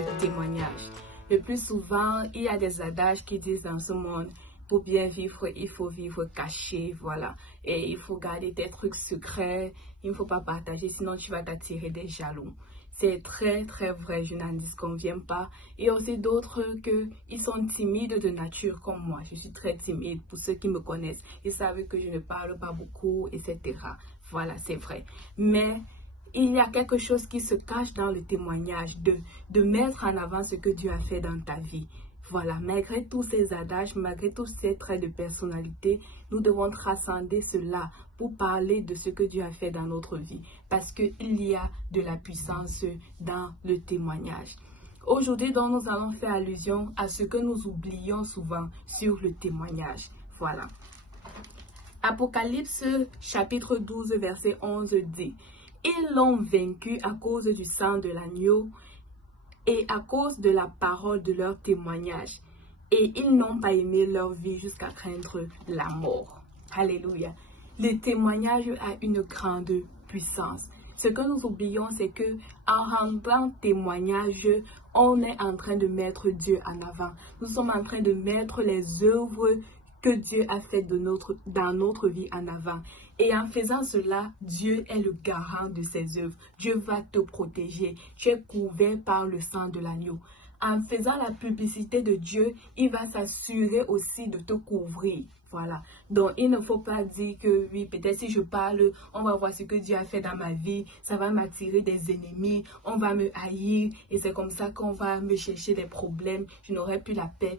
le témoignage. Le plus souvent, il y a des adages qui disent dans ce monde, pour bien vivre, il faut vivre caché, voilà. Et il faut garder tes trucs secrets, il ne faut pas partager, sinon tu vas t'attirer des jaloux. C'est très très vrai, je n'en disconviens pas. Il y a aussi d'autres qui sont timides de nature comme moi. Je suis très timide. Pour ceux qui me connaissent, ils savent que je ne parle pas beaucoup, etc. Voilà, c'est vrai. Mais il y a quelque chose qui se cache dans le témoignage de mettre en avant ce que Dieu a fait dans ta vie. Voilà, malgré tous ces adages, malgré tous ces traits de personnalité, nous devons transcender cela pour parler de ce que Dieu a fait dans notre vie. Parce qu'il y a de la puissance dans le témoignage. Aujourd'hui, donc, nous allons faire allusion à ce que nous oublions souvent sur le témoignage. Voilà. Apocalypse chapitre 12, verset 11 dit « Ils l'ont vaincu à cause du sang de l'agneau et à cause de la parole de leur témoignage. Et ils n'ont pas aimé leur vie jusqu'à craindre la mort. » Alléluia. Le témoignage a une grande puissance. Ce que nous oublions, c'est que en rendant témoignage, on est en train de mettre Dieu en avant. Nous sommes en train de mettre les œuvres que Dieu a faites dans notre vie en avant. Et en faisant cela, Dieu est le garant de ses œuvres. Dieu va te protéger. Tu es couvert par le sang de l'agneau. En faisant la publicité de Dieu, il va s'assurer aussi de te couvrir. Voilà. Donc, il ne faut pas dire que oui, peut-être si je parle, on va voir ce que Dieu a fait dans ma vie, ça va m'attirer des ennemis, on va me haïr et c'est comme ça qu'on va me chercher des problèmes, je n'aurai plus la paix.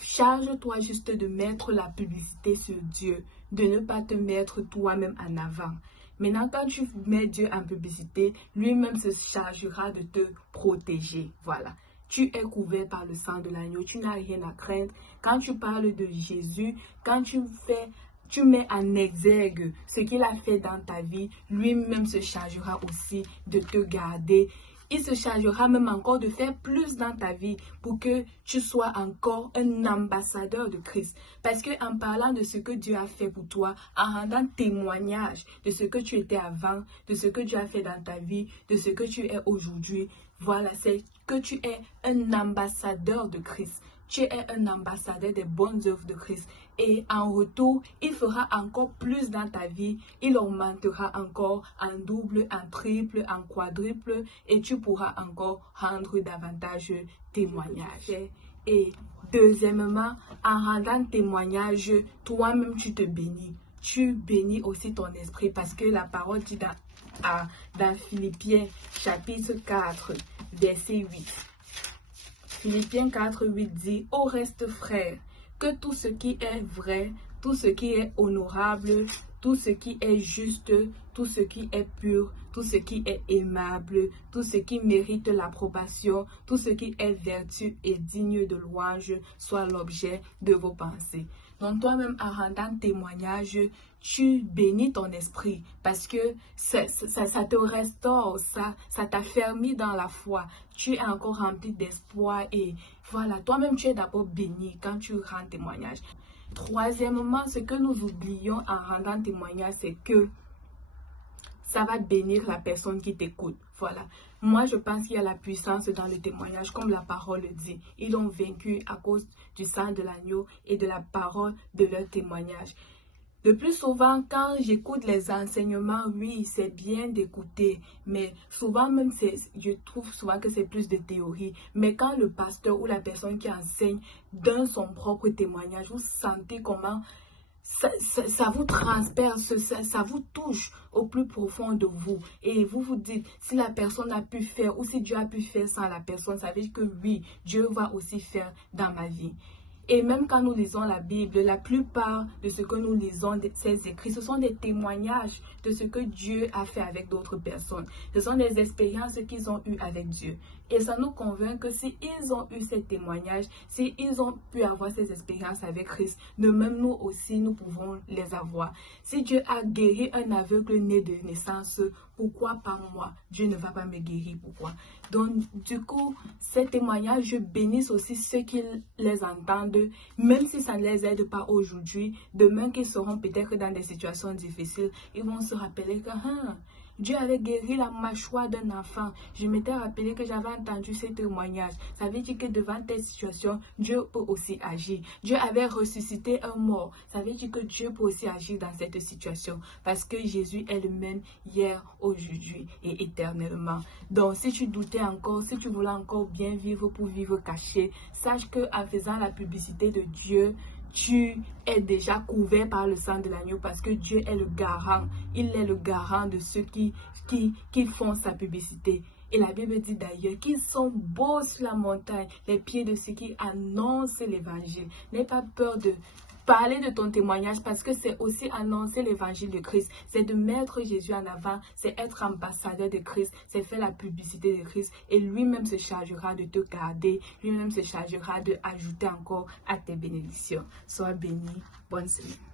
Charge-toi juste de mettre la publicité sur Dieu, de ne pas te mettre toi-même en avant. Maintenant, quand tu mets Dieu en publicité, lui-même se chargera de te protéger. Voilà. Tu es couvert par le sang de l'agneau, tu n'as rien à craindre. Quand tu parles de Jésus, quand tu mets en exergue ce qu'il a fait dans ta vie, lui-même se chargera aussi de te garder. Il se chargera même encore de faire plus dans ta vie pour que tu sois encore un ambassadeur de Christ. Parce que en parlant de ce que Dieu a fait pour toi, en rendant témoignage de ce que tu étais avant, de ce que Dieu a fait dans ta vie, de ce que tu es aujourd'hui, voilà, c'est que tu es un ambassadeur de Christ. Tu es un ambassadeur des bonnes œuvres de Christ. Et en retour, il fera encore plus dans ta vie. Il augmentera encore en double, en triple, en quadruple. Et tu pourras encore rendre davantage témoignage. Et deuxièmement, en rendant témoignage, toi-même tu te bénis. Tu bénis aussi ton esprit parce que la parole dit dans Philippiens chapitre 4, verset 8. Philippiens 4, 8 dit « Au reste, frères, que tout ce qui est vrai, tout ce qui est honorable, tout ce qui est juste, tout ce qui est pur, tout ce qui est aimable, tout ce qui mérite l'approbation, tout ce qui est vertu et digne de louange, soit l'objet de vos pensées. » Donc toi-même, en rendant témoignage, tu bénis ton esprit parce que ça te restaure, ça t'affermit dans la foi. Tu es encore rempli d'espoir et voilà, toi-même tu es d'abord béni quand tu rends témoignage. Troisièmement, ce que nous oublions en rendant témoignage, c'est que ça va bénir la personne qui t'écoute. Voilà. Moi, je pense qu'il y a la puissance dans le témoignage, comme la parole le dit. Ils l'ont vaincu à cause du sang de l'agneau et de la parole de leur témoignage. Le plus souvent, quand j'écoute les enseignements, oui, c'est bien d'écouter, mais souvent même, je trouve souvent que c'est plus de théorie. Mais quand le pasteur ou la personne qui enseigne donne son propre témoignage, vous sentez comment ça vous transperce, ça vous touche au plus profond de vous. Et vous vous dites, si la personne a pu faire ou si Dieu a pu faire sans la personne, ça veut dire que oui, Dieu va aussi faire dans ma vie. Et même quand nous lisons la Bible, la plupart de ce que nous lisons, de ces écrits, ce sont des témoignages de ce que Dieu a fait avec d'autres personnes. Ce sont des expériences qu'ils ont eues avec Dieu. Et ça nous convainc que s'ils ont eu ces témoignages, s'ils ont pu avoir ces expériences avec Christ, de même nous aussi, nous pouvons les avoir. Si Dieu a guéri un aveugle né de naissance, pourquoi par moi, Dieu ne va pas me guérir? Pourquoi? Donc, du coup, ces témoignages bénissent aussi ceux qui les entendent, même si ça ne les aide pas aujourd'hui. Demain, qu'ils seront peut-être dans des situations difficiles, ils vont se rappeler que Dieu avait guéri la mâchoire d'un enfant. Je m'étais rappelé que j'avais entendu ce témoignage. Ça veut dire que devant telle situation, Dieu peut aussi agir. Dieu avait ressuscité un mort. Ça veut dire que Dieu peut aussi agir dans cette situation. Parce que Jésus est le même hier, aujourd'hui et éternellement. Donc, si tu doutais encore, si tu voulais encore bien vivre pour vivre caché, sache qu'en faisant la publicité de Dieu, tu es déjà couvert par le sang de l'agneau parce que Dieu est le garant. Il est le garant de ceux qui font sa publicité. Et la Bible dit d'ailleurs qu'ils sont beaux sur la montagne, les pieds de ceux qui annoncent l'évangile. N'aie pas peur de parler de ton témoignage parce que c'est aussi annoncer l'évangile de Christ. C'est de mettre Jésus en avant, c'est être ambassadeur de Christ, c'est faire la publicité de Christ. Et lui-même se chargera de te garder, lui-même se chargera d'ajouter encore à tes bénédictions. Sois béni. Bonne semaine.